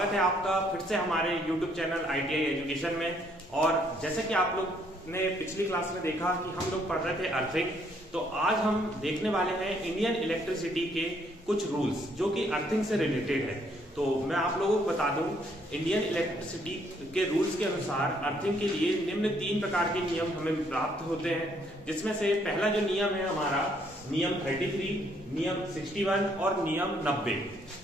स्वागत है आपका फिर से हमारे YouTube चैनल ITI एजुकेशन में। और जैसे कि आप लोग ने पिछली क्लास में देखा कि हम लोग पढ़ रहे थे अर्थिंग, तो आज हम देखने वाले हैं इंडियन इलेक्ट्रिसिटी के कुछ रूल्स जो कि अर्थिंग से रिलेटेड है। तो मैं आप लोगों को बता दूं, इंडियन इलेक्ट्रिसिटी के रूल्स के अनुसार अर्थिंग के लिए निम्न 3 प्रकार के नियम हमें प्राप्त होते हैं, जिसमें से पहला जो नियम है हमारा नियम 33, नियम 61 और नियम 90।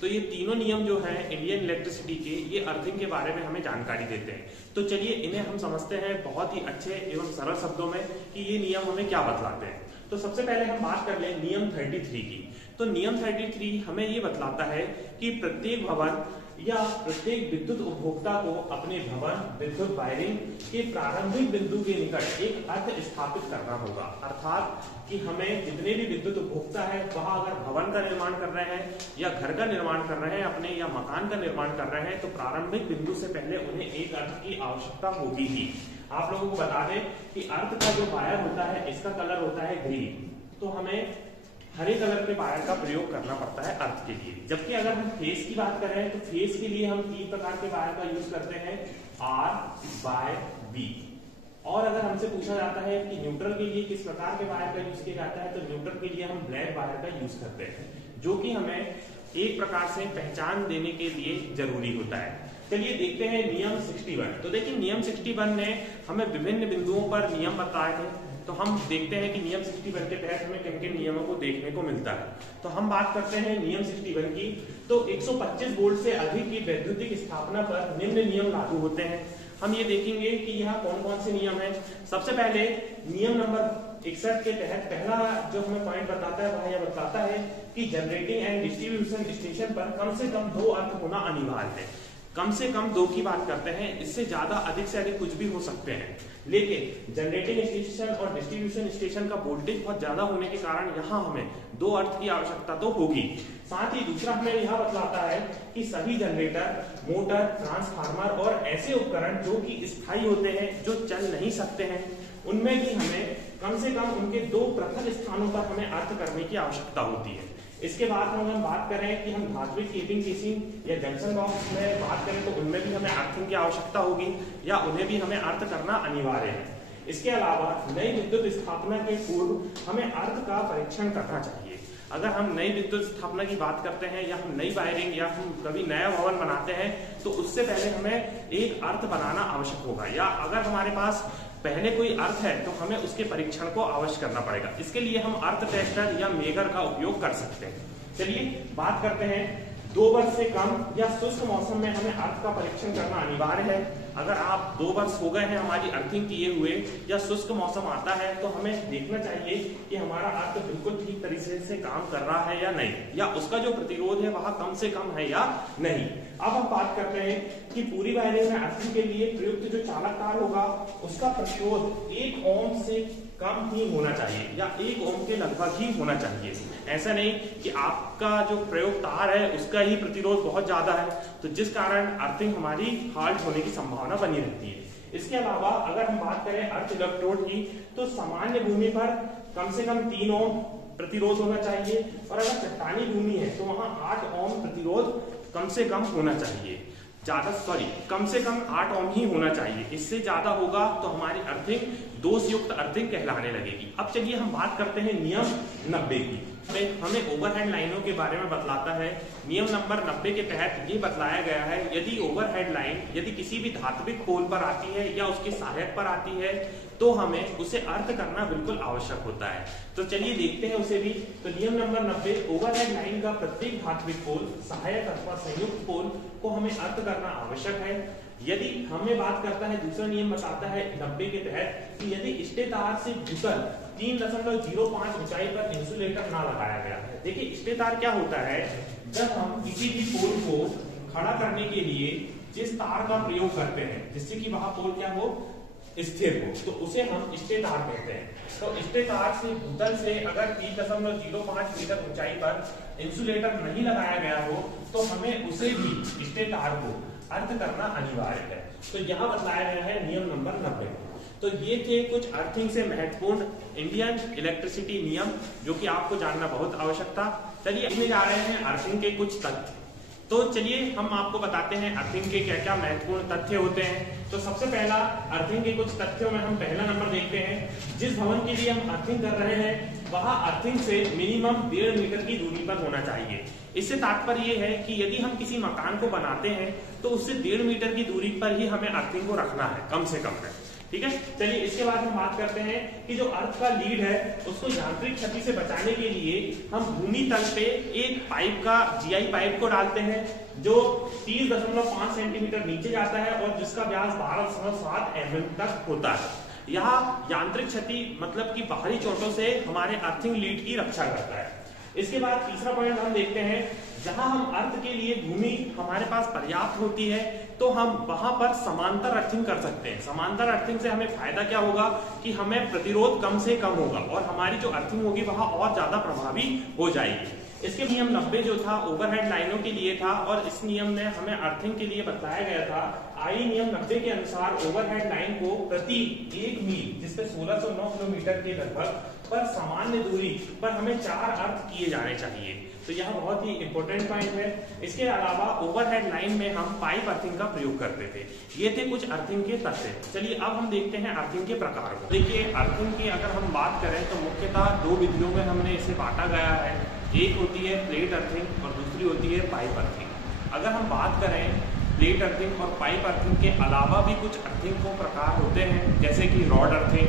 तो ये तीनों नियम जो हैं इंडियन इलेक्ट्रिसिटी के, ये अर्थिंग के बारे में हमें जानकारी देते हैं। तो चलिए इन्हें हम समझते हैं बहुत ही अच्छे एवं सरल शब्दों में कि ये नियम हमें क्या बतलाते हैं। तो सबसे पहले हम बात कर लें नियम 33 की। तो नियम 33 हमें ये बतलाता है कि प्रत्येक भवन या प्रत्येक विद्युत उपभोक्ता को अपने भवन विद्युत वायरिंग के प्रारंभिक बिंदु के निकट एक अर्थ स्थापित करना होगा। अर्थात कि हमें जितने भी विद्युत उपभोक्ता है वहां अगर भवन का निर्माण कर रहे हैं या घर का निर्माण कर रहे हैं अपने, या मकान का निर्माण कर रहे हैं, तो प्रारंभिक बिंदु से पहले उन्हें एक अर्थ की आवश्यकता होगी ही। आप लोगों को बता दें कि अर्थ का जो वायर होता है इसका कलर होता है ग्रीन, तो हमें हरे कलर के वायर का प्रयोग करना पड़ता है अर्थ के लिए। जबकि अगर हम फेस की बात करें तो फेस के लिए हम 3 प्रकार के वायर का यूज करते हैं, R, Y, B। और अगर हमसे पूछा जाता है कि न्यूट्रल के लिए किस प्रकार के वायर का यूज किया जाता है, तो न्यूट्रल के लिए हम ब्लैक वायर का यूज करते हैं, जो कि हमें एक प्रकार से पहचान देने के लिए जरूरी होता है। चलिए देखते हैं नियम 61। तो देखिए नियम 61 ने हमें विभिन्न बिंदुओं पर नियम बताए थे। तो हम देखते हैं कि नियम 61 के तहत हमें किन किन नियमों को देखने को मिलता है। तो हम बात करते हैं नियम 61 की। तो 125 वोल्ट से अधिक की वैद्युतिक स्थापना पर निम्न नियम लागू होते हैं। हम ये देखेंगे कि यहाँ कौन कौन से नियम हैं। सबसे पहले नियम नंबर 61 के तहत पहला जो हमें पॉइंट बताता है वह यह बताता है कि जनरेटिंग एंड डिस्ट्रीब्यूशन स्टेशन पर कम से कम 2 अर्थ होना अनिवार्य है। कम से कम 2 की बात करते हैं, इससे ज्यादा अधिक से अधिक कुछ भी हो सकते हैं, लेकिन जनरेटिंग स्टेशन और डिस्ट्रीब्यूशन स्टेशन का वोल्टेज बहुत ज्यादा होने के कारण यहाँ हमें 2 अर्थ की आवश्यकता तो होगी। साथ ही दूसरा हमें यह बतलाता है कि सभी जनरेटर, मोटर, ट्रांसफार्मर और ऐसे उपकरण जो कि स्थायी होते हैं, जो चल नहीं सकते हैं, उनमें भी हमें कम से कम उनके 2 पृथक स्थानों पर हमें अर्थ करने की आवश्यकता होती है। इसके बाद हम बात करें कि हम धात्विक केबिंग केसिंग या जंक्शन बॉक्स में बात करें तो उनमें भी हमें अर्थिंग की आवश्यकता होगी, या उन्हें भी हमें अर्थ करना अनिवार्य है। इसके अलावा नई विद्युत स्थापना के पूर्व हमें अर्थ का परीक्षण करना चाहिए। अगर हम नई विद्युत स्थापना की बात करते हैं या हम नई वायरिंग या हम कभी नया भवन बनाते हैं, तो उससे पहले हमें एक अर्थ बनाना आवश्यक होगा, या अगर हमारे पास पहले कोई अर्थ है तो हमें उसके परीक्षण को अवश्य करना पड़ेगा। इसके लिए हम अर्थ टेस्टर या मेगर का उपयोग कर सकते हैं। चलिए बात करते हैं 2 वर्ष से कम या शुष्क मौसम में हमें अर्थ का परीक्षण करना अनिवार्य है। अगर आप 2 वर्ष हो गए हैं हमारी अर्थिंग किए हुए, या शुष्क मौसम आता है, तो हमें देखना चाहिए कि हमारा अर्थ बिल्कुल ठीक तरीके से काम कर रहा है या नहीं, या उसका जो प्रतिरोध है वह कम से कम है या नहीं। अब हम बात करते हैं कि पूरी वायरिंग में अर्थिंग के लिए प्रयुक्त जो चालक तार होगा उसका प्रतिरोध 1 ओम से कम ही होना चाहिए, या 1 ओम के लगभग ही होना चाहिए। ऐसा नहीं कि आपका जो प्रयोग तार है उसका ही प्रतिरोध बहुत ज्यादा है, तो जिस कारण अर्थिंग हमारी फॉल्ट होने की संभावना बनी रहती है। इसके अलावा अगर हम बात करें अर्थ इलेक्ट्रोड की, तो सामान्य भूमि पर कम से कम 3 ओम प्रतिरोध होना चाहिए, और अगर चट्टानी भूमि है तो वहां 8 ओम प्रतिरोध कम से कम होना चाहिए। कम से कम 8 ओम ही होना चाहिए। इससे ज्यादा होगा तो हमारी अर्थिंग दोषयुक्त अर्थिंग कहलाने लगेगी। अब चलिए हम बात करते हैं नियम 90 की। हमें ओवरहेड लाइनों के बारे में बतलाता है। नियम नंबर 90 के तहत ये बतलाया गया है, यदि ओवरहेड लाइन यदि किसी भी धात्विक पोल पर आती है या उसके सहायक पर आती है, तो हमें उसे अर्थ करना बिल्कुल आवश्यक होता है। तो चलिए देखते हैं उसे भी। तो नियम नंबर 90, ओवरहेड लाइन का प्रत्येक धात्विक पोल, सहायक अथवा संयुक्त पोल को हमें अर्थ करना आवश्यक है। यदि हमें बात करता है, दूसरा नियम बताता है 90 के तहत कि यदि इष्टे तार से जुटल 3.05 ऊंचाई पर इंसुलेटर ना लगाया गया है। देखिए इष्टे तार क्या होता है, जब हम किसी भी पोल को खड़ा करने के लिए जिस तार का प्रयोग करते हैं जिससे कि वह पोल क्या हो, स्थिर हो, तो उसे हम इष्टे तार कहते हैं। तो इष्टे तार से भूतल से अगर 3.05 मीटर ऊंचाई पर इंसुलेटर नहीं लगाया गया हो, तो हमें उसे भी इष्टे तार को अर्थ करना अनिवार्य है। तो यहाँ बतलाया गया है नियम नंबर 90। तो ये थे कुछ अर्थिंग से महत्वपूर्ण इंडियन इलेक्ट्रिसिटी नियम, जो कि आपको जानना बहुत आवश्यक था। चलिए अभी जा रहे हैं अर्थिंग के कुछ तथ्य। तो चलिए हम आपको बताते हैं अर्थिंग के क्या क्या महत्वपूर्ण तथ्य होते हैं। तो सबसे पहला अर्थिंग के कुछ तथ्यों में हम पहला नंबर देखते हैं, जिस भवन के लिए हम अर्थिंग कर रहे हैं वह अर्थिंग से मिनिमम 1.5 मीटर की दूरी पर होना चाहिए। इससे तात्पर्य ये है कि यदि हम किसी मकान को बनाते हैं तो उससे 1.5 मीटर की दूरी पर ही हमें अर्थिंग को रखना है, कम से कम है। ठीक है, चलिए इसके बाद हम बात करते हैं कि जो अर्थ का लीड है उसको यांत्रिक क्षति से बचाने के लिए हम भूमि तल पे एक पाइप का जीआई पाइप को डालते हैं जो 30.5 सेंटीमीटर नीचे जाता है और जिसका व्यास 12.7 mm तक होता है। यह यांत्रिक क्षति मतलब कि बाहरी चोटों से हमारे अर्थिंग लीड की रक्षा करता है। इसके बाद तीसरा पॉइंट हम देखते हैं, जहां हम अर्थ के लिए भूमि हमारे पास पर्याप्त होती है तो हम वहां पर समांतर अर्थिंग कर सकते हैं। समांतर अर्थिंग से हमें फायदा क्या होगा कि हमें प्रतिरोध कम से कम होगा और हमारी जो अर्थिंग होगी वह और ज्यादा प्रभावी हो जाएगी। इसके नियम 90 जो था ओवरहेड लाइनों के लिए था और इस नियम में हमें अर्थिंग के लिए बताया गया था। आई नियम 90 के अनुसार ओवरहेड लाइन को प्रति 1 मील जिसपे 1609 किलोमीटर के लगभग पर सामान्य दूरी पर हमें 4 अर्थ किए जाने चाहिए। तो यह बहुत ही इंपॉर्टेंट पॉइंट है। इसके अलावा ओवरहेड लाइन में हम पाइप अर्थिंग का प्रयोग करते थे। ये थे कुछ अर्थिंग के तथ्य। चलिए अब हम देखते हैं अर्थिंग के प्रकार को। देखिए अर्थिंग की अगर हम बात करें तो मुख्यतः 2 विधियों में हमने इसे बांटा गया है। एक होती है प्लेट अर्थिंग और दूसरी होती है पाइप अर्थिंग। अगर हम बात करें प्लेट अर्थिंग और पाइप अर्थिंग के अलावा भी कुछ अर्थिंग को प्रकार होते हैं, जैसे कि रॉड अर्थिंग,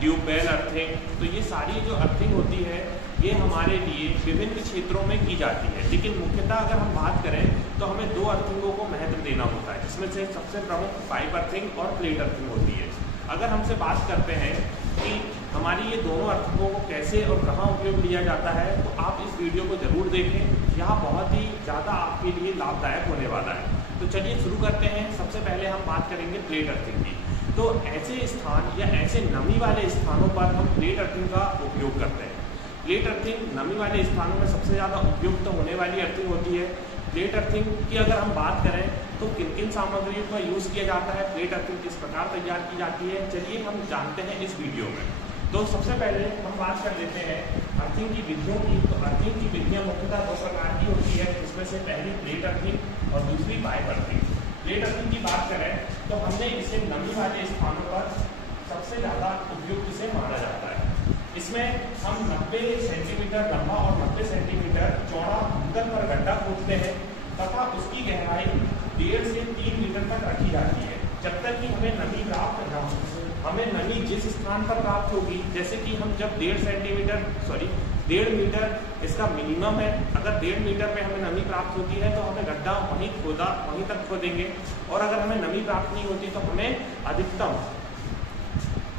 ट्यूबवेल अर्थिंग। तो ये सारी जो अर्थिंग होती है ये हमारे लिए विभिन्न क्षेत्रों में की जाती है, लेकिन मुख्यतः अगर हम बात करें तो हमें 2 अर्थिंगों को महत्व देना होता है, जिसमें से सबसे प्रमुख पाइप अर्थिंग और प्लेट अर्थिंग होती है। अगर हमसे बात करते हैं कि हमारी ये दोनों अर्थिंगों को कैसे और कहाँ उपयोग लिया जाता है तो आप इस वीडियो को जरूर देखें, यह बहुत ही ज़्यादा आपके लिए लाभदायक होने वाला है। तो चलिए शुरू करते हैं। सबसे पहले हम बात करेंगे प्लेट अर्थिंग की। तो ऐसे स्थान या ऐसे नमी वाले स्थानों पर हम प्लेट अर्थिंग का उपयोग करते हैं। प्लेट अर्थिंग नमी वाले स्थानों में सबसे ज़्यादा उपयुक्त होने वाली अर्थिंग होती है। प्लेट अर्थिंग की अगर हम बात करें तो किन किन सामग्रियों का यूज़ किया जाता है, प्लेट अर्थिंग किस प्रकार तैयार की जाती है, चलिए हम जानते हैं इस वीडियो में। तो सबसे पहले हम बात कर लेते हैं अर्थिंग की विधियों की। तो अर्थिंग की विधियाँ मुख्यतः 2 प्रकार की होती है, जिसमें से पहली प्लेट अर्थिंग और दूसरी पाइप अर्थिंग। प्लेट अर्थिंग की बात करें तो हमने इसे नमी वाले स्थानों पर सबसे ज़्यादा उपयुक्त इसे माना जाता है। इसमें हम 90 सेंटीमीटर लंबा और 90 सेंटीमीटर चौड़ा भूतल पर गड्ढा खोदते हैं तथा उसकी गहराई 1.5 से 3 मीटर तक रखी जाती है, जब तक कि हमें नमी प्राप्त न हो। हमें नमी जिस स्थान पर प्राप्त होगी, जैसे कि हम जब 1.5 मीटर इसका मिनिमम है, अगर 1.5 मीटर पे हमें नमी प्राप्त होती है तो हमें गड्ढा वहीं तक खोदेंगे और अगर हमें नमी प्राप्त नहीं होती तो हमें अधिकतम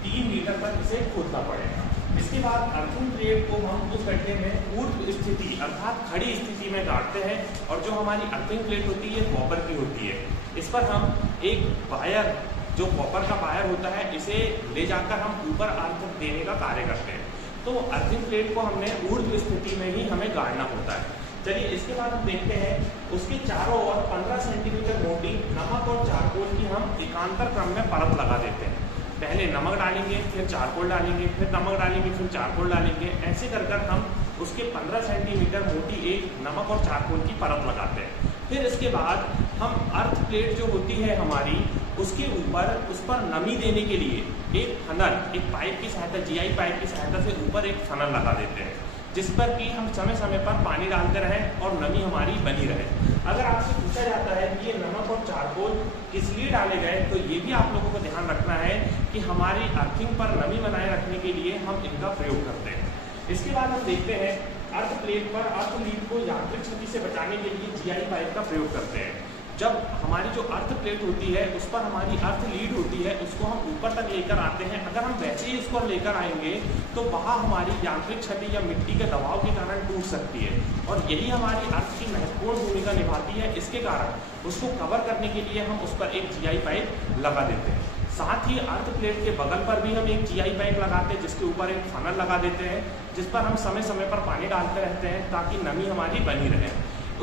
3 मीटर तक इसे खोदना पड़ेगा। इसके बाद अर्थिंग प्लेट को हम उस गड्ढे में ऊर्ध्व स्थिति अर्थात खड़ी स्थिति में गाड़ते हैं और जो हमारी अर्थिंग प्लेट होती है कॉपर की होती है। इस पर हम एक वायर जो कॉपर का वायर होता है इसे ले जाकर हम ऊपर अर्थ देने का कार्य करते हैं। तो अर्थिंग प्लेट को हमने ऊर्ध्व स्थिति में ही हमें गाड़ना होता है। चलिए इसके बाद हम देखते हैं उसके चारों ओर 15 सेंटीमीटर मोटी नमक और चारकोल की हम एकांतर क्रम में परत लगा देते हैं। पहले नमक डालेंगे, फिर चारकोल डालेंगे, फिर नमक डालेंगे, फिर चारकोल डालेंगे। ऐसे कर हम उसके 15 सेंटीमीटर मोटी एक नमक और चारकोल की परत लगाते हैं। फिर इसके बाद हम अर्थ प्लेट जो होती है हमारी उसके ऊपर उस पर नमी देने के लिए एक फनल, एक पाइप की सहायता, जीआई पाइप की सहायता से ऊपर एक फनल लगा देते हैं, जिस पर कि हम समय समय पर पानी डालते रहें और नमी हमारी बनी रहे। अगर आपसे पूछा जाता है कि ये नमक और चारकोल किस लिए डाले गए तो ये भी आप लोगों को ध्यान रखना है कि हमारी अर्थिंग पर नमी बनाए रखने के लिए हम इनका प्रयोग करते हैं। इसके बाद हम देखते हैं अर्थ प्लेट पर अर्थ लीड को यांत्रिक क्षति से बचाने के लिए जीआई पाइप का प्रयोग करते हैं। जब हमारी जो अर्थ प्लेट होती है उस पर हमारी अर्थ लीड होती है उसको हम ऊपर तक लेकर आते हैं। अगर हम वैसे ही इसको लेकर आएंगे तो वहाँ हमारी यांत्रिक क्षति या मिट्टी के दबाव के कारण टूट सकती है और यही हमारी अर्थ की महत्वपूर्ण भूमिका निभाती है। इसके कारण उसको कवर करने के लिए हम उस पर एक जीआई पाइप लगा देते हैं। साथ ही अर्थ प्लेट के बगल पर भी हम एक जीआई पाइप लगाते हैं जिसके ऊपर एक फनल लगा देते हैं, जिस पर हम समय समय पर पानी डालते रहते हैं ताकि नमी हमारी बनी रहे।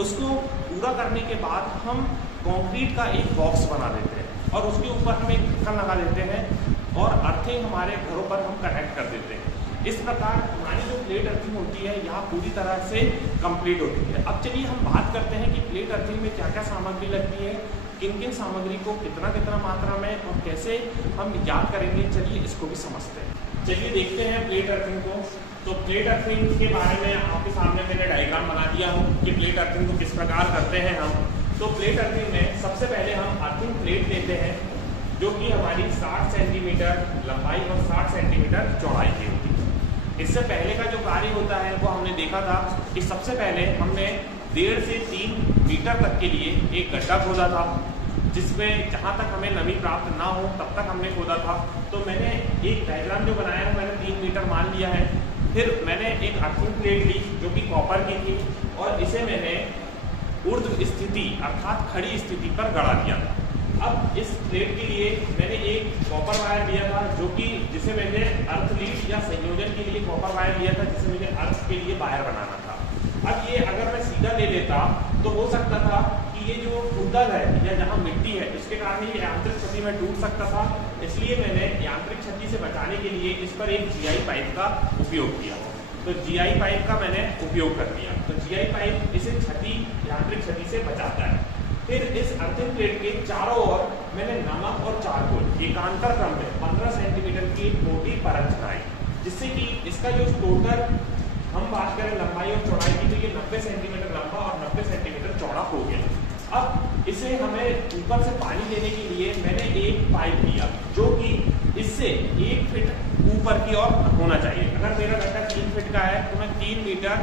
उसको पूरा करने के बाद हम कंक्रीट का एक बॉक्स बना देते हैं और उसके ऊपर हम एक ढक्कन लगा देते हैं और अर्थिंग हमारे घरों पर हम कनेक्ट कर देते हैं। इस प्रकार हमारी जो प्लेट अर्थिंग होती है यहाँ पूरी तरह से कंप्लीट होती है। अब चलिए हम बात करते हैं कि प्लेट अर्थिंग में क्या क्या सामग्री लगती है, किन किन सामग्री को कितना कितना मात्रा में और कैसे हम याद करेंगे। चलिए इसको भी समझते हैं। चलिए देखते हैं प्लेट अर्थिंग को। तो प्लेट अर्थिंग के बारे में आपके सामने मैंने डायग्राम बना दिया हूँ कि प्लेट अर्थिंग को किस प्रकार करते हैं हम। तो प्लेट अर्थिंग में सबसे पहले हम अर्थिंग प्लेट लेते हैं जो कि हमारी 60 सेंटीमीटर लंबाई और 60 सेंटीमीटर चौड़ाई की होती है। इससे पहले का जो कार्य होता है वो हमने देखा था कि सबसे पहले हमने 1.5 से 3 मीटर तक के लिए एक गड्ढा खोदा था, जिसमें जहाँ तक हमें नमी प्राप्त ना हो तब तक हमने खोदा था। तो मैंने एक डायग्राम जो बनाया है मैंने 3 मीटर मान लिया है। फिर मैंने एक अर्थिंग प्लेट ली जो कि कॉपर की थी और इसे मैंने ऊर्ध्व स्थिति अर्थात खड़ी स्थिति पर गड़ा दिया था। अब इस प्लेट के लिए मैंने एक कॉपर वायर लिया था जो कि जिसे मैंने अर्थ लीड या संयोजन के लिए कॉपर वायर लिया था, जिसे मुझे अर्थ के लिए वायर बनाना था। अब ये अगर मैं सीधा ले लेता तो हो सकता था कि ये जो उदल है या जहाँ मिट्टी है इसके कारण ये यांत्रिक क्षति में टूट सकता था। इसलिए मैंने यांत्रिक क्षति से बचाने के लिए इस पर एक GI पाइप का उपयोग किया। तो GI पाइप का मैंने उपयोग कर लिया। तो GI पाइप इसे यांत्रिक क्षति से बचाता है। फिर इस अर्थिंग प्लेट के चारों ओर मैंने नमक और चारकोल एकांतर क्रम में 15 सेंटीमीटर की मोटी परत चढ़ाई, जिससे कि इसका जो टोटल हम बात करें लंबाई और चौड़ाई की तो ये 90 सेंटीमीटर लंबा और 90 सेंटीमीटर चौड़ा हो गया। अब इसे हमें ऊपर से पानी देने के लिए मैंने एक पाइप लिया जो कि इससे 1 फीट ऊपर की ओर होना चाहिए। अगर मेरा गड्ढा 3 फीट का है तो मैं 3 मीटर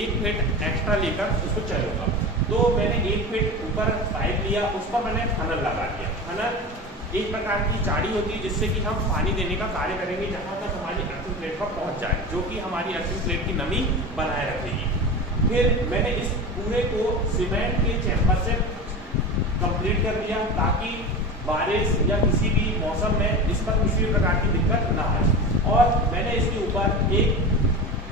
1 फीट एक्स्ट्रा लेकर उसको चलूंगा। तो मैंने 1 फीट ऊपर पाइप लिया, उस पर मैंने फनल लगा दिया। फनल एक प्रकार की चाड़ी होती है जिससे कि हम पानी देने का कार्य करेंगे जहाँ तक हमारी अर्थिंग प्लेट पर पहुँच जाए, जो कि हमारी अर्थिंग प्लेट की नमी बनाए रखेगी। फिर मैंने इस पूरे को सीमेंट के चैम्बर से कंप्लीट कर दिया ताकि बारिश या किसी भी मौसम में इस पर किसी भी प्रकार की दिक्कत ना आए। और मैंने इसके ऊपर एक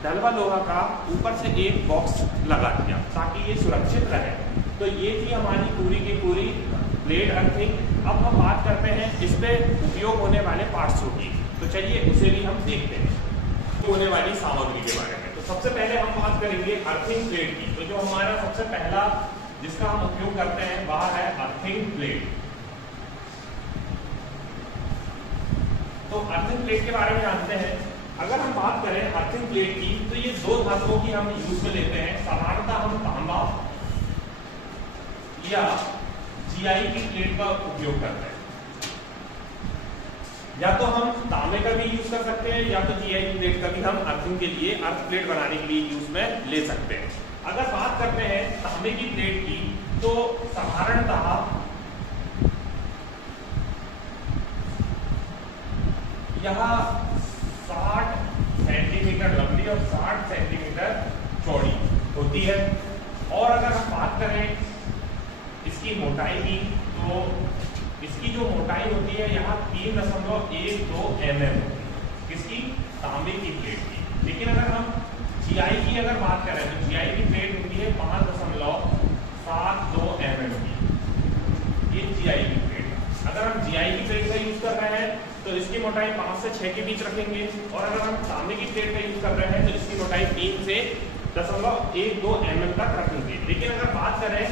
डलवा लोहा का ऊपर से एक बॉक्स लगा दिया ताकि ये सुरक्षित रहे। तो ये थी हमारी पूरी की पूरी प्लेट अर्थिंग। अब हम बात करते हैं इस पे उपयोग होने वाले पार्ट्स की। तो चलिए उसे भी हम देखते हैं होने वाली सामग्री के बारे में। तो सबसे पहले हम बात करेंगे अर्थिंग प्लेट की। तो जो हमारा सबसे पहला जिसका हम उपयोग करते हैं वह है अर्थिंग प्लेट। तो अर्थिंग प्लेट के बारे में जानते हैं। अगर हम बात करें अर्थिंग प्लेट की तो ये 2 धातुओं की हम यूज में लेते हैं। साधारणतः हम तांबा या GI की प्लेट का उपयोग करते हैं। या तो हम तांबे का भी यूज कर सकते हैं या तो GI की प्लेट का भी हम अर्थिंग के लिए अर्थ प्लेट बनाने के लिए यूज में ले सकते हैं। अगर बात करते हैं तांबे की प्लेट की तो साधारणतः यहाँ 60 सेंटीमीटर लंबी और 60 सेंटीमीटर चौड़ी होती है। और अगर हम बात करें इसकी मोटाई की तो इसकी जो मोटाई होती है यहाँ 3.12 mm किसकी किसकी तांबे की प्लेट की। लेकिन अगर हम GI की अगर बात करें तो GI की प्लेट होती है 5.72 mm की, ये GI की प्लेट। अगर हम GI की प्लेट का यूज कर रहे हैं तो इसकी मोटाई 5 से 6 के बीच रखेंगे, और अगर हम तांबे की प्लेट का यूज कर रहे हैं तो इसकी मोटाई 3 से 0.12 mm तक रखेंगे। लेकिन अगर बात करें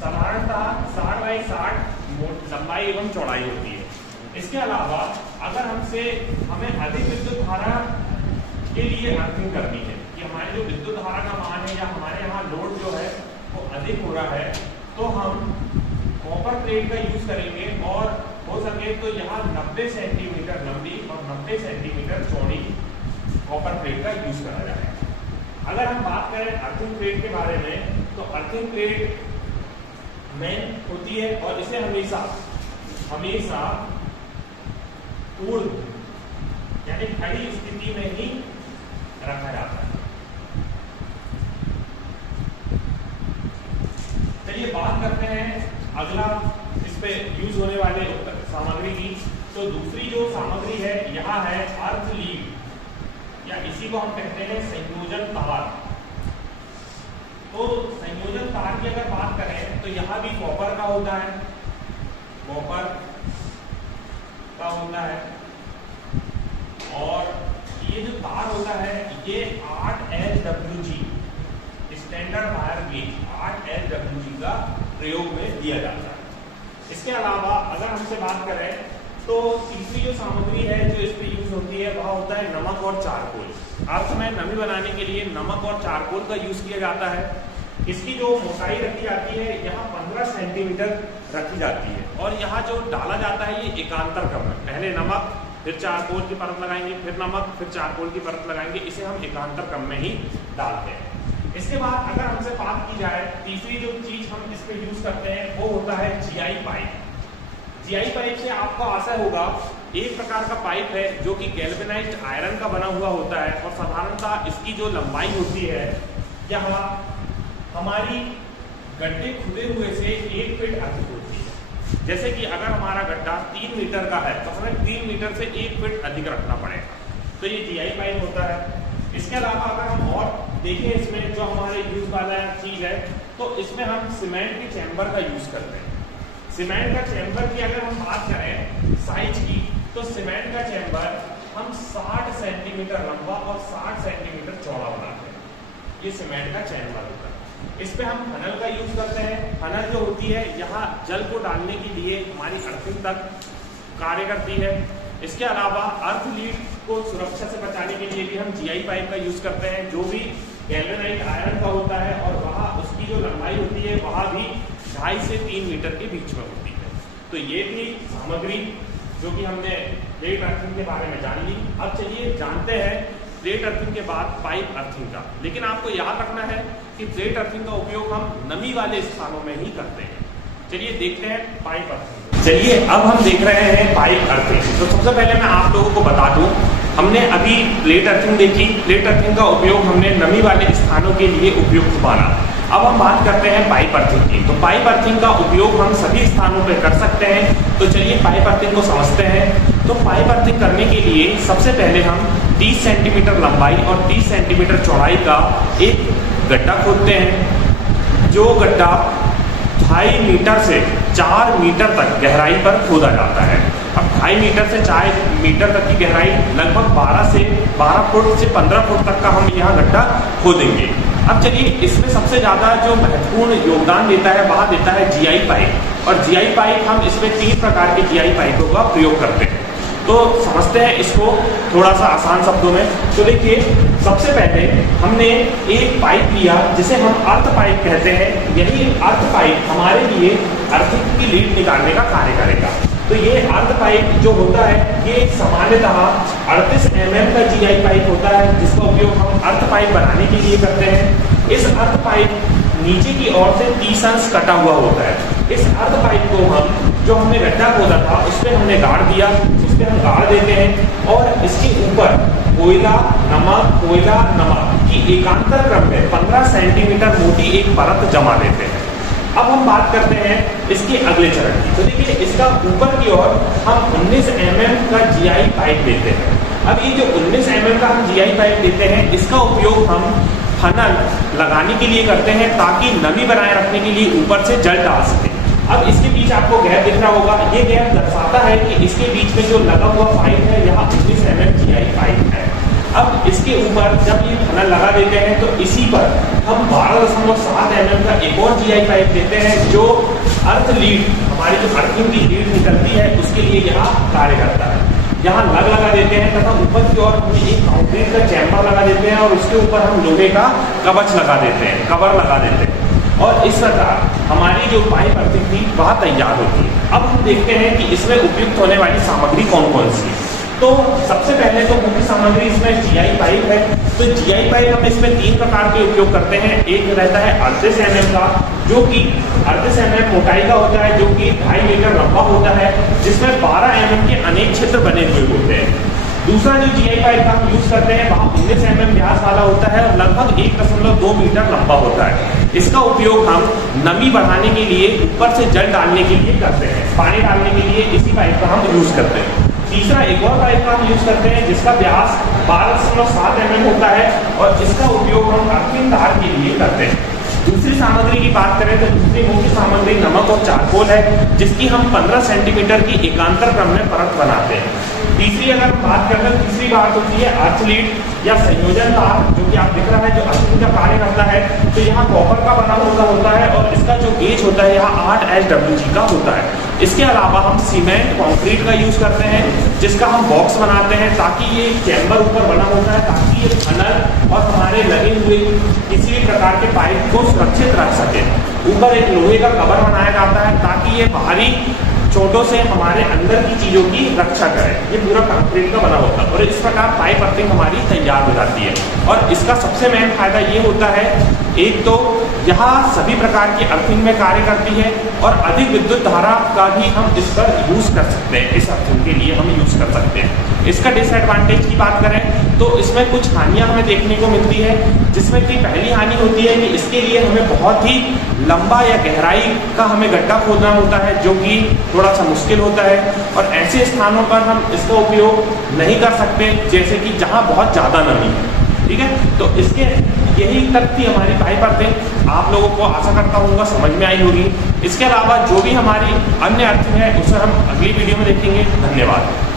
साधारणतः 60x60 लंबाई एवं चौड़ाई होती है। इसके अलावा अगर हमें अधिक विद्युत धारा के लिए अर्थिंग करनी है कि हमारी जो विद्युत धारा का मान है या हमारे यहाँ लोड जो है वो अधिक हो रहा है, तो हम कॉपर प्लेट का यूज करेंगे और हो सके तो यहाँ 90 सेंटीमीटर लंबी और 90 सेंटीमीटर चौड़ी कॉपर प्लेट का यूज करा जाएगा। अगर हम बात करें अर्थिंग प्लेट के बारे में तो अर्थिंग प्लेट मेन होती है और इसे हमेशा ऊर्ध्व यानी खड़ी स्थिति में ही रखा जाता है। चलिए बात करते हैं अगला इस पे यूज होने वाले सामग्री की। तो दूसरी जो सामग्री है यहाँ है अर्थ लीड, या इसी को हम कहते हैं संयोजन तार। तो संयोजन तार की अगर बात करें तो यहाँ भी कॉपर का होता है, और ये जो तार होता है ये 8 LWG standard wire gauge 8 LWG का प्रयोग में दिया जाता है। इसके अलावा अगर हमसे बात करें तो तीसरी जो सामग्री है जो इस पे यूज होती है वह होता है नमक और चारकोल। अर्थ में नमी बनाने के लिए नमक और चारकोल का यूज किया जाता है। इसकी जो मोटाई रखी जाती है यहाँ 15 सेंटीमीटर रखी जाती है और यहाँ जो डाला जाता है ये एकांतर क्रम में, पहले नमक फिर चारकोल की परत लगाएंगे, फिर नमक फिर चारकोल की परत लगाएंगे, इसे हम एकांतर क्रम में ही डालते हैं। इसके बाद अगर हमसे बात की जाए तीसरी जो चीज हम इस पे यूज करते हैं वो होता है GI पाइप। GI पाइप से आपको आशा होगा एक प्रकार का पाइप है जो कि गैल्वेनाइज्ड आयरन का बना हुआ होता है और साधारणतः इसकी जो लंबाई होती है यहाँ हमारी गड्ढे खुदे हुए से 1 फीट अधिक होती है। जैसे कि अगर हमारा गड्ढा 3 मीटर का है तो हमें 3 मीटर से 1 फीट अधिक रखना पड़ेगा, तो ये GI पाइप होता है। इसके अलावा अगर हम और देखें इसमें जो हमारे यूज वाला चीज है तो इसमें हम सीमेंट के चैम्बर का यूज करते हैं। सीमेंट का चैम्बर की अगर हम बात करें साइज की तो सीमेंट का चैम्बर हम 60 सेंटीमीटर लंबा और 60 सेंटीमीटर चौड़ा बनाते हैं। ये सीमेंट का चैम्बर होता है। इस पे हम फनल का यूज करते हैं। फनल जो होती है यहाँ जल को डालने के लिए हमारी अर्थिंग तक कार्य करती है। इसके अलावा अर्थ लीड को सुरक्षा से बचाने के लिए भी हम GI पाइप का यूज करते हैं जो भी गैल्वेनाइज्ड आयरन का होता है और वहाँ उसकी जो लंबाई होती है वहाँ भी 2.5 से 3 मीटर के बीच में होती है। तो ये थी सामग्री जो कि हमने प्लेट अर्थिंग के बारे में जान ली। अब चलिए जानते हैं प्लेट अर्थिंग के बाद पाइप अर्थिंग का। लेकिन आपको याद रखना है कि प्लेट अर्थिंग का उपयोग हम नमी वाले स्थानों में ही करते हैं। चलिए देखते हैं पाइप अर्थिंग। चलिए अब हम देख रहे हैं पाइप अर्थिंग। तो सबसे पहले मैं आप लोगों को बता दूं, हमने अभी प्लेट अर्थिंग देखी। प्लेट अर्थिंग का उपयोग हमने नमी वाले स्थानों के लिए उपयुक्त माना। अब हम बात करते हैं पाइप अर्थिंग की। तो पाइप अर्थिंग का उपयोग हम सभी स्थानों पर कर सकते हैं। तो चलिए पाइप अर्थिंग को समझते हैं। तो पाइप अर्थिंग करने के लिए सबसे पहले हम 30 सेंटीमीटर लंबाई और 30 सेंटीमीटर चौड़ाई का एक गड्ढा खोदते हैं। जो गड्ढा 2.5 मीटर से 4 मीटर तक गहराई पर खोदा जाता है। अब 2.5 मीटर से 4 मीटर तक की गहराई लगभग 12 फुट से 15 फुट तक का हम यहाँ गड्ढा खोदेंगे। अब चलिए इसमें सबसे ज़्यादा जो महत्वपूर्ण योगदान देता है वह देता है GI पाइप। और GI पाइप हम इसमें 3 प्रकार के GI पाइपों का प्रयोग करते हैं। तो समझते हैं इसको थोड़ा सा आसान शब्दों में। तो देखिए सबसे पहले हमने एक पाइप लिया जिसे हम अर्थ पाइप कहते हैं। यही अर्थ पाइप हमारे लिए अर्थिंग की लीड निकालने का कार्य करेगा। तो ये अर्थ पाइप जो होता है ये सामान्यतः 38 mm का GI पाइप होता है जिसका उपयोग हम अर्थ पाइप बनाने के लिए करते हैं। इस अर्थ पाइप नीचे की ओर से 30 अंश कटा हुआ होता है। इस अर्थ पाइप को हम जो हमने गड्ढा खोदा था उस पर हमने गाड़ दिया, उस पर हम गाड़ देते हैं और इसके ऊपर कोयला नमक की एकांतर क्रम में 15 सेंटीमीटर मोटी एक परत जमा देते हैं। अब हम बात करते हैं इसके अगले चरण की। तो देखिए इसका ऊपर की ओर हम 19 mm का GI पाइप लेते हैं। अब ये जो 19 mm का हम GI पाइप लेते हैं इसका उपयोग हम फनल लगाने के लिए करते हैं ताकि नमी बनाए रखने के लिए ऊपर से जल डाल सके। अब इसके बीच आपको गैप दिख रहा होगा, ये गैप दर्शाता है कि इसके बीच में जो लगा हुआ पाइप है यहाँ 19 mm GI पाइप है। अब इसके ऊपर जब ये फनल लगा देते हैं तो इसी पर हम 12.7 mm का एक और GI पाइप देते हैं जो अर्थ लीड हमारी जो अर्थिंग की लीड निकलती है उसके लिए यहाँ कार्य करता है। यहाँ लगा देते हैं तथा ऊपर की ओर हम एक कंक्रीट का चैम्बर लगा देते हैं और उसके ऊपर हम लोहे का कवच लगा देते हैं, कवर लगा देते हैं और इस प्रकार हमारी जो पाइप अर्थिंग थी वह तैयार होती है। अब हम देखते हैं कि इसमें उपयुक्त होने वाली सामग्री कौन कौन सी है। तो सबसे पहले तो मुख्य सामग्री इसमें GI पाइप है। तो GI पाइप हम इसमें 3 प्रकार के उपयोग करते हैं। एक रहता है 38 mm का जो कि 38 mm मोटाई का होता है, जो कि 2.5 मीटर लंबा होता है, जिसमें 12 mm के अनेक क्षेत्र बने हुए होते हैं। दूसरा जो GI पाइप का हम यूज करते हैं वहाँ 19 mm व्यास वाला होता है और लगभग 1.2 मीटर लंबा होता है। इसका उपयोग हम नमी बढ़ाने के लिए ऊपर से जल डालने के लिए करते हैं, पानी डालने के लिए इसी पाइप का हम यूज करते हैं। तीसरा एक और पाइप का हम यूज करते हैं जिसका व्यास 12.7 mm होता है और इसका उपयोग हम अर्थिंग तार के लिए करते हैं। दूसरी सामग्री की बात करें तो दूसरी मुख्य सामग्री नमक और चारकोल है जिसकी हम 15 सेंटीमीटर की एकांतर क्रम में परत बनाते हैं। तीसरी अगर हम बात करते हैं, तीसरी बात होती है अर्थ लीड या संयोजन तार, जो कि आप दिख रहा है जो अर्थिंग का कार्य करता है। तो यहाँ कॉपर का बना होता है और इसका जो गेज होता है यहाँ 8 HWG का होता है। इसके अलावा हम सीमेंट कंक्रीट का यूज करते हैं, जिसका हम बॉक्स बनाते हैं ताकि ये चैम्बर ऊपर बना होता है ताकि ये फनल और हमारे लगे हुए किसी भी प्रकार के पाइप को सुरक्षित रख सके। ऊपर एक लोहे का कवर बनाया जाता है ताकि ये बाहरी चोटों से हमारे अंदर की चीजों की रक्षा करे। ये पूरा कंक्रीट का बना होता है और इस प्रकार पाइप अर्थिंग हमारी तैयार हो जाती है। और इसका सबसे मेन फायदा ये होता है, एक तो यहाँ सभी प्रकार की अर्थिंग में कार्य करती है और अधिक विद्युत धारा का भी हम इस पर यूज कर सकते हैं, इस अर्थिंग के लिए हम यूज कर सकते हैं। इसका डिसएडवांटेज की बात करें तो इसमें कुछ हानियां हमें देखने को मिलती है, जिसमें कि पहली हानि होती है कि इसके लिए हमें बहुत ही लंबा या गहराई का हमें गड्ढा खोदना होता है, जो कि थोड़ा सा मुश्किल होता है और ऐसे स्थानों पर हम इसका उपयोग नहीं कर सकते जैसे कि जहां बहुत ज्यादा नमी है। ठीक है, तो इसके यही तक थी हमारी पाइप अर्थिंग। आप लोगों को आशा करता हूँ समझ में आई होगी। इसके अलावा जो भी हमारी अन्य अर्थिंग है उसे हम अगली वीडियो में देखेंगे। धन्यवाद।